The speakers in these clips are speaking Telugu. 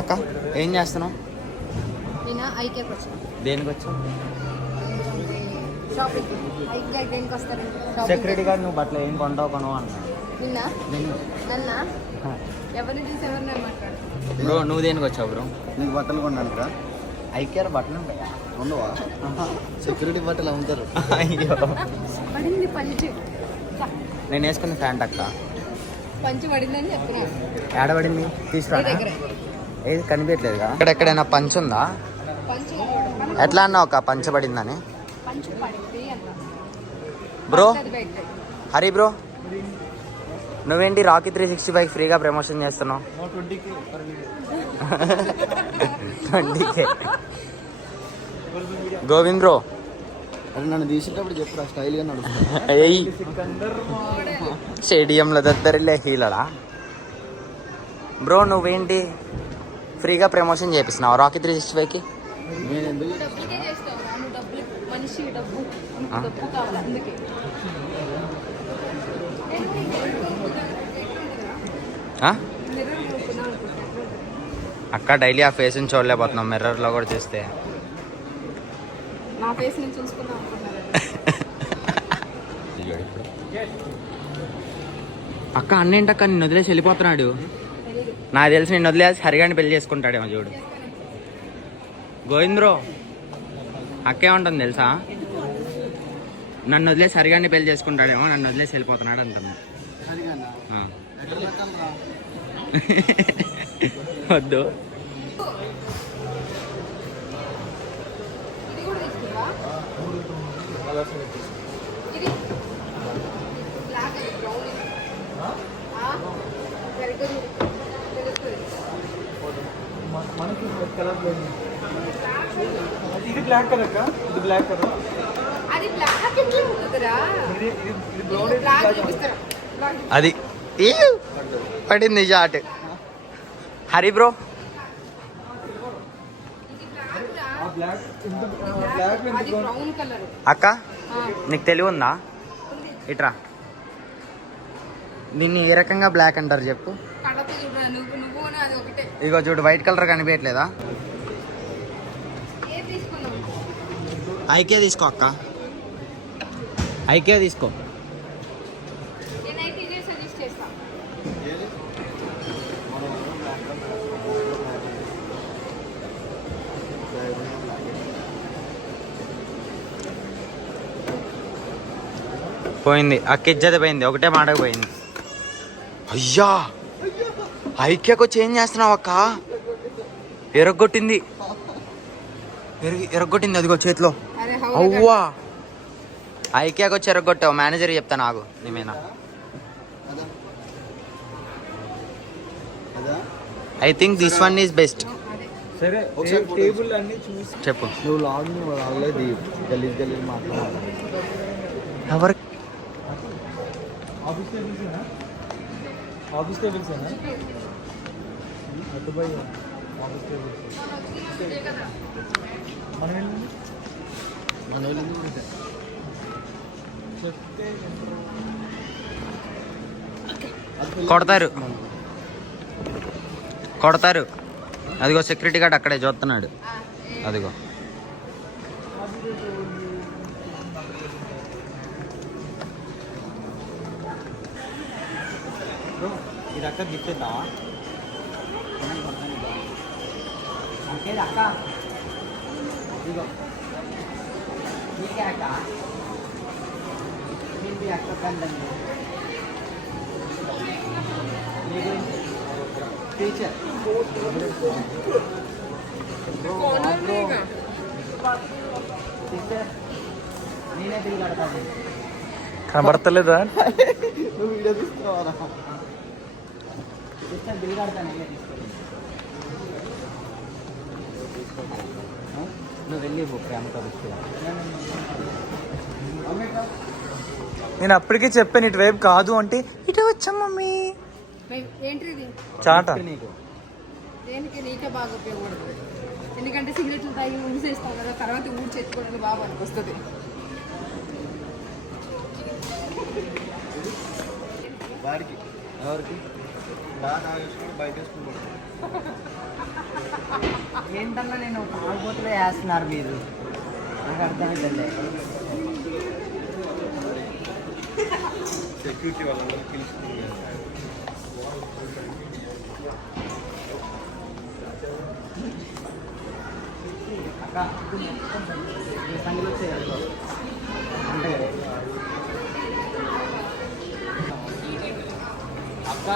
అక్క ఏం చేస్తున్నావు? నేను ఐకేకి వచ్చాను. దేనికి వచ్చావు? షాపింగ్. ఐకే దేనికి వస్తారు? సెక్యూరిటీ గార్డ్ నువ్వు బట్టలు ఏం కొంటావు అన్నా. నన్న ఎవరిని చూసి ఎవరిని మాట్లాడు. బ్రో నువ్వు దేనికి వచ్చావు బ్రో? నీకు బట్టలు కొన్నానురా. ఐకేఆర్ బట్టలు ఉంటాయా? ఉండవా? సెక్యూరిటీ బట్టలు అమ్ముతారు. అయ్యో పడింది పంచి. నేను వేసుకున్న ప్యాంట్ అక్క. పంచి పడిందని చెప్తున్నా. ఏడబడింది తీసుకురా. ఏది కనిపించలేదుగా? ఎక్కడెక్కడైనా పంచ్ ఉందా? పంచి ఎట్లా అన్నా ఒక పంచబడిందని పంచి పడింది అన్న బ్రో. హరి బ్రో నువ్వేంటి రాకీ 365 ఫ్రీగా ప్రమోషన్ చేస్తున్నావు? 20K గోవింద్ బ్రో అది నన్ను తీసేటప్పుడు చెప్పురా, స్టైల్గా నడుపుతా. స్టేడియంలో దద్దరిలే హీలడా బ్రో. నువ్వేంటి ఫ్రీగా ప్రమోషన్ చేపిస్తున్నావు రాకీ 365కి? నేను ఎందుకు డబ్బులకే చేస్తావురా నువ్వు. డబ్బులు మనిషి డబ్బు కావాలి అందుకే. అక్క డైలీ ఆ ఫేస్ని చూడలేకపోతున్నాం, మిర్రర్లో కూడా చూస్తే. నా ఫేస్ నేను చూసుకుందాం అక్క అన్నేంటక్క నిన్ను వదిలేసి వెళ్ళిపోతున్నాడు. నాకు తెలిసి నిన్ను వదిలేసి హరిగాని పెళ్లి చేసుకుంటాడేమో చూడు. గోవింద్ బ్రో అక్కేమంటుంది తెలుసా? నన్ను వదిలేసి హరిగాని పెళ్లి చేసుకుంటాడేమో, నన్ను వదిలేసి వెళ్ళిపోతున్నాడు అంటుంది. వద్దు ఇది బ్లాక్ కలర్ కా? ఇది బ్లాక్ కలర్. అది బ్లాక్ ఎట్లా ఉంటుందిరా? ఇది బ్రౌన్ బ్లాక్ చూపిస్తారా? అది పడింది షాట్. హరి బ్రో బ్లాక్ అది బ్రౌన్ కలర్. అక్క నీకు తెలివి ఉందా? ఇట్రా దీన్ని ఏ రకంగా బ్లాక్ అంటారు చెప్పు? కడప చూడరా నువ్వు అది ఒకటే. ఇగో చూడు వైట్ కలర్ కనిపించట్లేదా? ఏ తీసుకున్నావు? ఐకే తీసుకో అక్క, ఐకే తీసుకో. నేనైతే ఇదే సజెస్ట్ చేస్తా. పోయింది అక్క, ఇజ్జత పోయింది, ఒకటే మాటకు పోయింది. అయ్యా ఐకేకు చేంజ్ చేస్తున్నావు అక్క. ఎరగొట్టింది ఎరగొట్టింది అదిగో చేతిలో. అరే అవ్వా ఐకేకు వచ్చి ఎరగొట్టావు. మేనేజర్ చెప్తా నాకు నేమేనా. I think this one is best. సరే ఒకసారి టేబుల్ అన్ని చూసి చెప్పు. నువ్వు లాగ్ని వాళ్ళది గలీజ్ గలీజ్ మాట్లాడాలి. ఎవరు ఆఫీస్ టేబుల్సేనా? ఆఫీస్ టేబుల్సేనా? అటు పోయి ఆఫీస్ టేబుల్స్ మనం వెళ్ళి మన వాళ్ళు చెప్తే కొడతారు కొడతారు. అదిగో సెక్యూరిటీ గార్డ్ అక్కడే చూస్తున్నాడు. అదిగో ఇది అక్క గిఫ్ట్ ఇద్దామా? అక్క ఇదిగో నీకే అక్క, నీకు అక్క కందండి టీచర్. నేనే బిల్ కడతాను. కనబడతలేదా? నువ్వు వీడియో తీస్తున్నావా? బిల్ కడతాను. నువ్వు వెళ్ళి ప్రేమతో నేను అప్పటికే చెప్పాను ఇటువైపు కాదు అంటే ఇటు వచ్చాం మమ్మీ. ఏంటిది? చాట. నీకు దేనికి? నీకే బాగా ఉపయోగపడుతుంది. ఎందుకంటే సిగరెట్లు తాగి ఊసేస్తాం కదా, తర్వాత ఊడి చెట్టుకోవడానికి బాగా అనిపిస్తుంది. వాడికి ఎవరికి బాగా తాగేసుకుని బయట వేసుకుంటాడు. ఏంటన్నా నేను తాగుబోతులే వేస్తున్నారు మీరు, నాకు అర్థమైందండి. సెక్యూరిటీ వాళ్ళందరూ పిలుచుకుంటారు. అక్క సంగతి వచ్చేది అంటే అక్క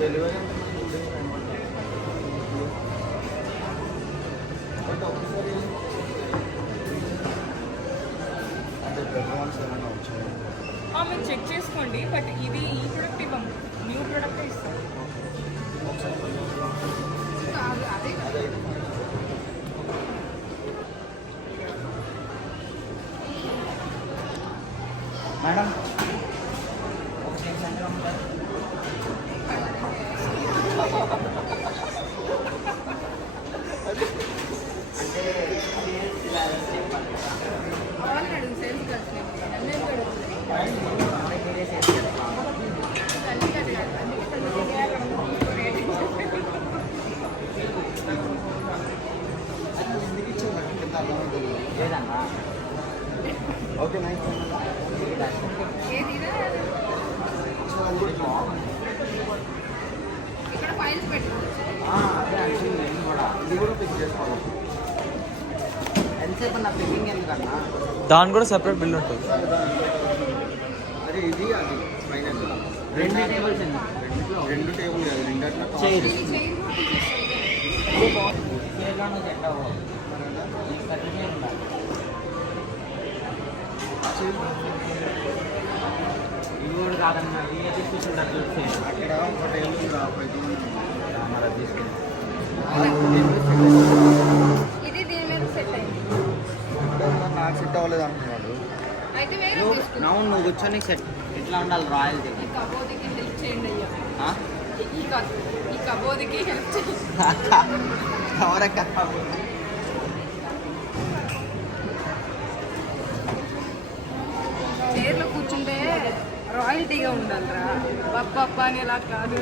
డెలివరీ అంటే పెర్ఫార్మెన్స్ ఏమైనా వచ్చాయి. మీరు చెక్ చేసుకోండి, బట్ ఇది ఈ ప్రొడక్ట్ ఇవ్వము, న్యూ ప్రొడక్ట్ ఇస్తాం. అదే మేడం కావాలని అడుగు, సేల్స్ కలిసినాయి నన్నేం లేదన్నా ఓకే నైస్. ఇక్కడ ఫైల్స్ పెట్టుకోవచ్చు. అదే యాక్చువల్లీ నేను కూడా ఇది కూడా పిక్ చేసుకోవాలి. ఎంతసేపు నా పికింగ్ ఎందుకన్నా? దాని కూడా సెపరేట్ బిల్ ఉంటుంది. అరే ఇది అది ఫైనల్ రెండు టేబుల్స్ అండి, రెండు టేబుల్ కాదు, రెండట్లా చైర్ ఇది చైర్ కూడా తీసేసుకోవచ్చు. చైర్లోనూ సెట్ అవ్వవు, కట్టు చైర్ ఉండాలి. ఇవి కూడా కాదన్నా, ఇవి తీసుకుంటారు చూస్తే అక్కడ ఒక టేబుల్ మరి తీసుకెళ్ళి ఇది దీని మీద సెట్ అయింది. నాకు సెట్ అవ్వలేదు అంటున్నాడు. అయితే వేరే తీసుకుందాం. అవును, నువ్వు కూర్చొని సెట్ ఇట్లా ఉండాలి రాయల్టీ. ఈ కబోదికి హెల్ప్ చేయండి అయ్యా. ఈ కబోదికి హెల్ప్ చేయండి. ఎవరక్క చైర్లో కూర్చుంటే రాయల్టీగా ఉండాలిరా, పప్ప అని ఇలా కాదు.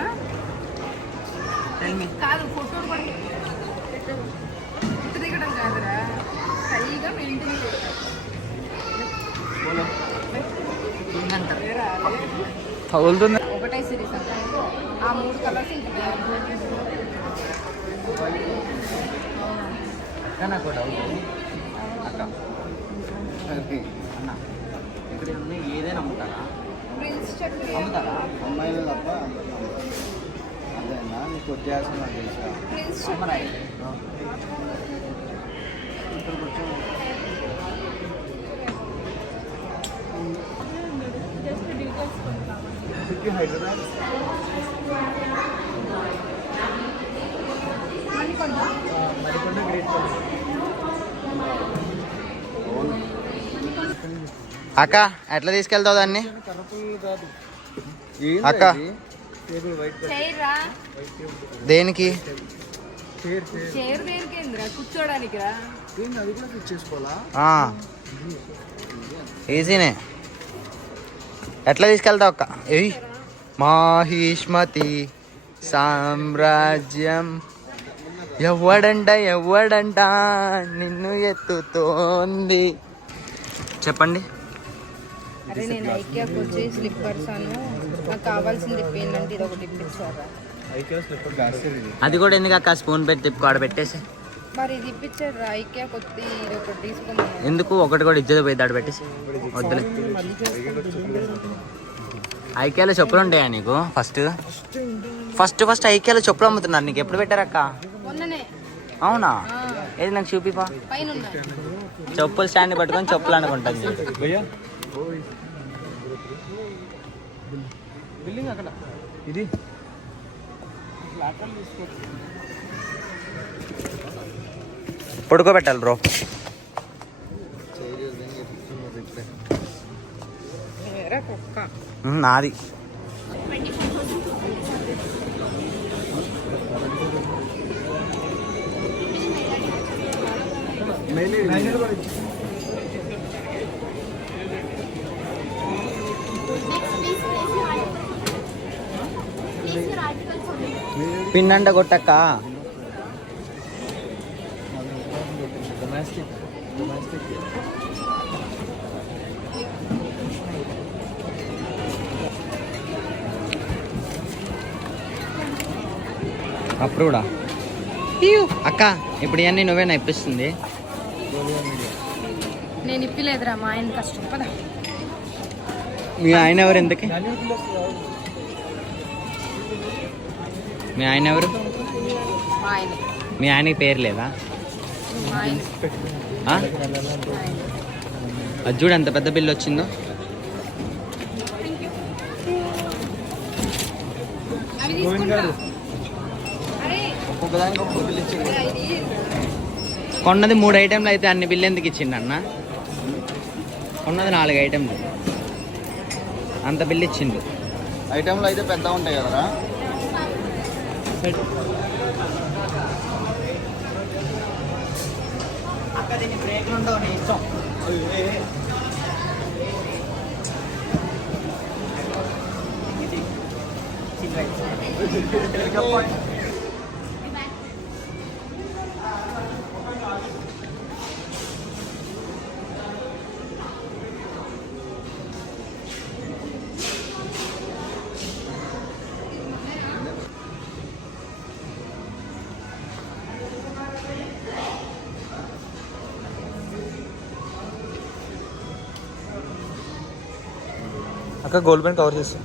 ఆ? కాదు, ఫోటోలు కూడా ఫోటో దిగడం కాదురా, సరిగా మెయింటైన్ చేయాలి. తగులుతుంది. ఒకటే సిరీస్ అంట, ఆ 3 కలర్స్ ఇంకా నాకు డౌట్ అక్క అన్న, ఇక్కడ ఉన్నాయి ఏదైనా అమ్ముతారా? ప్రిన్స్ చట్నీ అమ్ముతారా? అమ్మాయిలు తప్ప అదేనా నీకు వచ్చేయాల్సిన నాకు తెలుసా. ప్రిన్స్ అమ్మరా? ఇక్కడ కొంచెం సిటీ హైదరాబాద్ మరికొండ గ్రేట్ అక్క ఎట్లా తీసుకెళ్తావు దాన్ని? అక్క. టేబుల్ వైట్ చైర్ రా, దేనికి? చైర్ చైర్ దేనికేంద్రా, కూర్చోడానికి రా. అది కూడా ఫిక్స్ చేసుకోవాలా? ఈజీనే. ఎట్లా తీసుకెళ్తావు అక్క? ఏయ్ మాహిష్మతి సామ్రాజ్యం ఎవడంట నిన్ను ఎత్తుతోంది. చెప్పండి. అరే నేను ఐకియాకి వచ్చి స్లిప్పర్స్ అను, నాకు కావాల్సింది ఏంటంటే ఇది ఒకటి ఇప్పించారా. ఐకియా స్లిప్పర్ బ్యాస్టర్ ఇది. అది కూడా ఎందుకు అక్క? స్పూన్ పెట్టి తిప్పుకో, ఆడ పెట్టేసి. మరి ఇది ఇప్పించారు ఐకియాకి వచ్చి ఇది ఒకటి తీసుకోమని. ఎందుకు? ఒకటి కూడా ఇజ్జత పోయి దాడి పెట్టేసి వద్దులే. ఐకియాలో చెప్పులు ఉంటాయా నీకు? ఫస్ట్ ఐకియాలో చెప్పులు అమ్ముతున్నారు. నీకు ఎప్పుడు పెట్టారక్క? మొన్ననే. అవునా? ఆ, ఏది నాకు చూపిపా. పైన ఉన్నాయి. చెప్పులు స్టాండ్ పట్టుకొని చెప్పులు అనుకుంటుంది. బిల్డింగ్ అక్కడ ఇది పడుకోబెట్టాలి బ్రో. వేరే కుక్క. నాది. పిన్నంట కొట్టక్క. డొమెస్టిక్ అప్రూవ్డా అక్క? ఇప్పుడు ఇవన్నీ నువ్వేనా ఇప్పిస్తుంది? నేను ఇప్పలేదురా, మా ఆయన కష్టం పద. మీ ఆయన ఎవరు ఇంతకి? మీ ఆయన ఎవరు? మా ఆయన మీ ఆయనకి పేరు లేదా? మా ఆయన ఆ? అది చూడు ఎంత పెద్ద బిల్లు వచ్చిందో. అవి తీసుకుంటా. అరే ఒక్కొక్కదానికి ఒక్కొక్క బిల్ ఇచ్చింది. ఇది కొన్నది 3 ఐటెంలు అయితే అన్ని బిల్లు ఎందుకు ఇచ్చిండు అన్న? కొన్నది 4 ఐటెంలు, అంత బిల్లు ఇచ్చిండు. ఐటెంలో అయితే పెద్ద ఉంటాయి కదరా. అక్క గోల్డ్ పెన్ కవర్ చేస్తాం.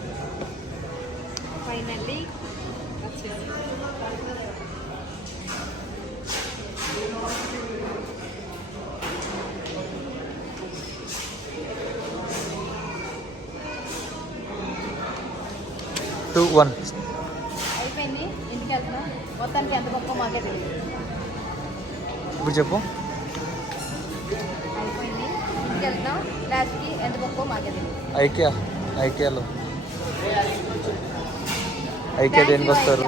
ఫైనల్లీ 2, 1. అయిపోయింది. ఇంటికి వెళ్తున్నా. మొత్తానికి ఎంత గొప్ప మాకే తెలియదు. ఇప్పుడు చెప్పు. అయిపోయింది. ఇంటికి వెళ్తున్నాం. లాస్ట్కి ఎంత గొప్ప మాకే తెలియదు. ఐకియాలో ఐకియా దేనికి వస్తారు?